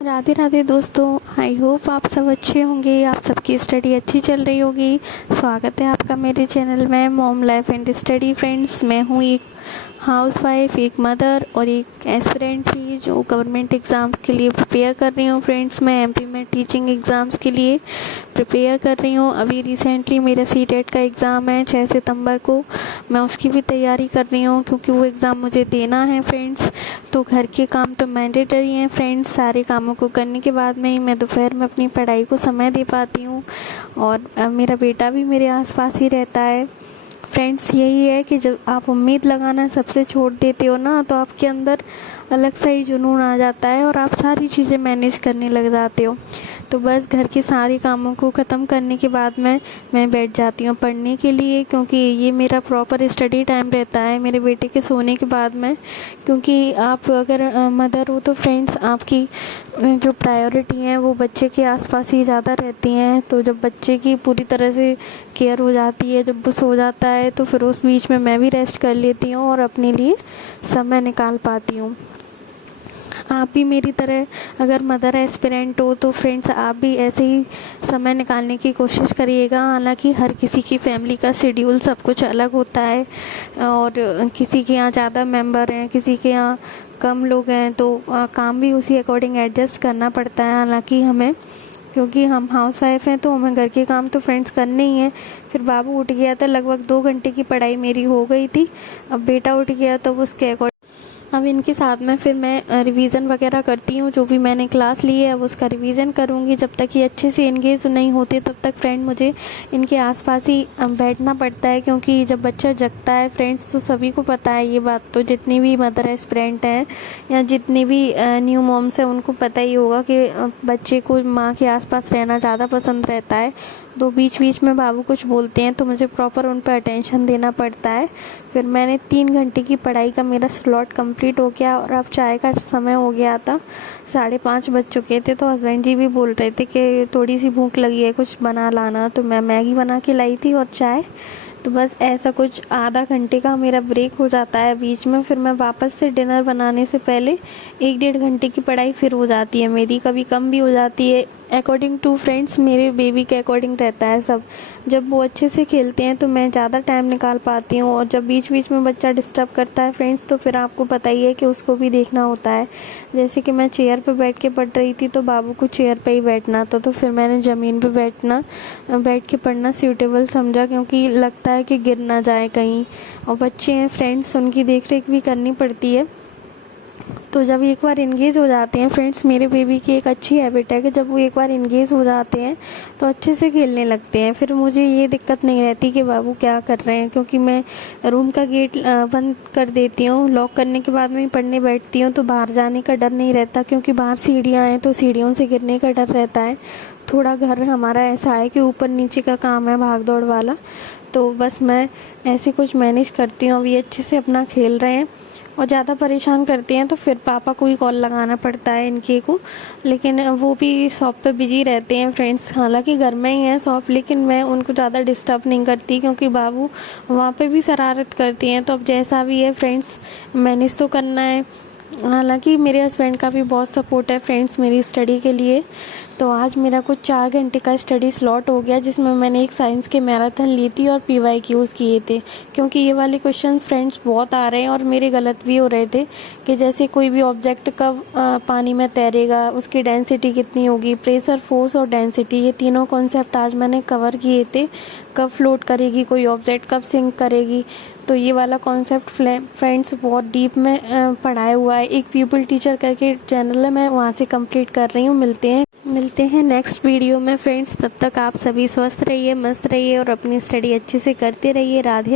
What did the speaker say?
राधे राधे दोस्तों, I hope आप सब अच्छे होंगे। आप सबकी स्टडी अच्छी चल रही होगी। स्वागत है आपका मेरे चैनल में mom life and study. Friends, मैं हूँ एक हाउसवाइफ, एक मदर और एक एस्पिरेंट थी जो गवर्नमेंट एग्ज़ाम्स के लिए प्रिपेयर कर रही हूँ। फ्रेंड्स, मैं एमपी में टीचिंग एग्ज़ाम्स के लिए प्रिपेयर कर रही हूँ। अभी रिसेंटली मेरा सीटेट का एग्ज़ाम है 6 सितंबर को। मैं उसकी भी तैयारी कर रही हूँ क्योंकि वो एग्ज़ाम मुझे देना है। फ्रेंड्स, तो घर के काम तो मैंडेटरी हैं। फ्रेंड्स, सारे कामों को करने के बाद में ही मैं दोपहर में अपनी पढ़ाई को समय दे पाती हूँ और मेरा बेटा भी मेरे आसपास ही रहता है। फ्रेंड्स, यही है कि जब आप उम्मीद लगाना सबसे छोड़ देते हो ना, तो आपके अंदर अलग सा ही जुनून आ जाता है और आप सारी चीज़ें मैनेज करने लग जाते हो। तो बस घर के सारे कामों को ख़त्म करने के बाद में मैं बैठ जाती हूँ पढ़ने के लिए, क्योंकि ये मेरा प्रॉपर स्टडी टाइम रहता है मेरे बेटे के सोने के बाद में। क्योंकि आप अगर मदर हो तो फ्रेंड्स, आपकी जो प्रायोरिटी हैं वो बच्चे के आसपास ही ज़्यादा रहती हैं। तो जब बच्चे की पूरी तरह से केयर हो जाती है, जब वो सो जाता है, तो फिर उस बीच में मैं भी रेस्ट कर लेती हूँ और अपने लिए समय निकाल पाती हूँ। आप भी मेरी तरह अगर मदर एस्पिरेंट हो तो फ्रेंड्स, आप भी ऐसे ही समय निकालने की कोशिश करिएगा। हालांकि हर किसी की फैमिली का शेड्यूल सब कुछ अलग होता है और किसी के यहाँ ज़्यादा मेंबर हैं, किसी के यहाँ कम लोग हैं, तो काम भी उसी अकॉर्डिंग एडजस्ट करना पड़ता है। हालांकि हमें, क्योंकि हम हाउसवाइफ हैं, तो हमें घर के काम तो फ्रेंड्स करने ही हैं। फिर बाबू उठ गया था, लगभग 2 घंटे की पढ़ाई मेरी हो गई थी। अब बेटा उठ गया तो उसके अकॉर्डिंग अब इनके साथ में फिर मैं रिवीज़न वगैरह करती हूँ। जो भी मैंने क्लास ली है अब उसका रिवीज़न करूँगी। जब तक ये अच्छे से इंगेज नहीं होते तब तक फ्रेंड मुझे इनके आसपास ही बैठना पड़ता है, क्योंकि जब बच्चा जगता है फ्रेंड्स, तो सभी को पता है ये बात। तो जितनी भी मदर एस्पिरेंट हैं या जितनी भी न्यू मॉम्स हैं, उनको पता ही होगा कि बच्चे को माँ के आसपास रहना ज़्यादा पसंद रहता है। तो बीच बीच में बाबू कुछ बोलते हैं तो मुझे प्रॉपर उन पर अटेंशन देना पड़ता है। फिर मैंने 3 घंटे की पढ़ाई का मेरा स्लॉट कंप्लीट हो गया और अब चाय का समय हो गया था। 5:30 बज चुके थे। तो हस्बैंड जी भी बोल रहे थे कि थोड़ी सी भूख लगी है, कुछ बना लाना। तो मैं मैगी बना के लाई थी और चाय। तो बस ऐसा कुछ आधा घंटे का मेरा ब्रेक हो जाता है बीच में। फिर मैं वापस से डिनर बनाने से पहले 1-1.5 घंटे की पढ़ाई फिर हो जाती है मेरी। कभी कम भी हो जाती है, अकॉर्डिंग टू फ्रेंड्स, मेरे बेबी के अकॉर्डिंग रहता है सब। जब वो अच्छे से खेलते हैं तो मैं ज़्यादा टाइम निकाल पाती हूँ, और जब बीच बीच में बच्चा डिस्टर्ब करता है फ्रेंड्स, तो फिर आपको पता ही है कि उसको भी देखना होता है। जैसे कि मैं चेयर पर बैठ के पढ़ रही थी तो बाबू को चेयर पर ही बैठना था, तो फिर मैंने ज़मीन पर बैठ के पढ़ना सूटेबल समझा, क्योंकि लगता है कि गिर ना जाए कहीं। और बच्चे हैं फ्रेंड्स, उनकी देख रेख भी करनी पड़ती है। तो जब एक बार इंगेज हो जाते हैं फ्रेंड्स, मेरे बेबी की एक अच्छी हैबिट है कि जब वो एक बार इंगेज हो जाते हैं तो अच्छे से खेलने लगते हैं। फिर मुझे ये दिक्कत नहीं रहती कि बाबू क्या कर रहे हैं, क्योंकि मैं रूम का गेट बंद कर देती हूँ। लॉक करने के बाद में पढ़ने बैठती हूँ तो बाहर जाने का डर नहीं रहता, क्योंकि बाहर सीढ़ियाँ हैं तो सीढ़ियों से गिरने का डर रहता है। थोड़ा घर हमारा ऐसा है कि ऊपर नीचे का काम है, भाग दौड़ वाला। तो बस मैं ऐसे कुछ मैनेज करती हूँ। अभी अच्छे से अपना खेल रहे हैं और ज़्यादा परेशान करते हैं तो फिर पापा को ही कॉल लगाना पड़ता है इनके को। लेकिन वो भी शॉप पे बिजी रहते हैं फ्रेंड्स। हालांकि घर में ही है शॉप, लेकिन मैं उनको ज़्यादा डिस्टर्ब नहीं करती, क्योंकि बाबू वहाँ पे भी शरारत करती हैं। तो अब जैसा भी है फ्रेंड्स, मैनेज तो करना है। हालांकि मेरे हस्बैंड का भी बहुत सपोर्ट है फ्रेंड्स मेरी स्टडी के लिए। तो आज मेरा कुछ 4 घंटे का स्टडी स्लॉट हो गया, जिसमें मैंने एक साइंस के मैराथन ली थी और PYQs किए थे। क्योंकि ये वाले क्वेश्चंस फ्रेंड्स बहुत आ रहे हैं और मेरे गलत भी हो रहे थे, कि जैसे कोई भी ऑब्जेक्ट कब पानी में तैरेगा, उसकी डेंसिटी कितनी होगी, प्रेशर, फोर्स और डेंसिटी, ये तीनों कॉन्सेप्ट आज मैंने कवर किए थे। कब फ्लोट करेगी कोई ऑब्जेक्ट, कब सिंक करेगी। तो ये वाला कॉन्सेप्ट फ्रेंड्स बहुत डीप में पढ़ाया हुआ है। एक पीपल टीचर करके चैनल है, मैं वहाँ से कंप्लीट कर रही हूँ। मिलते हैं नेक्स्ट वीडियो में फ्रेंड्स। तब तक आप सभी स्वस्थ रहिए, मस्त रहिए और अपनी स्टडी अच्छे से करते रहिए। राधे।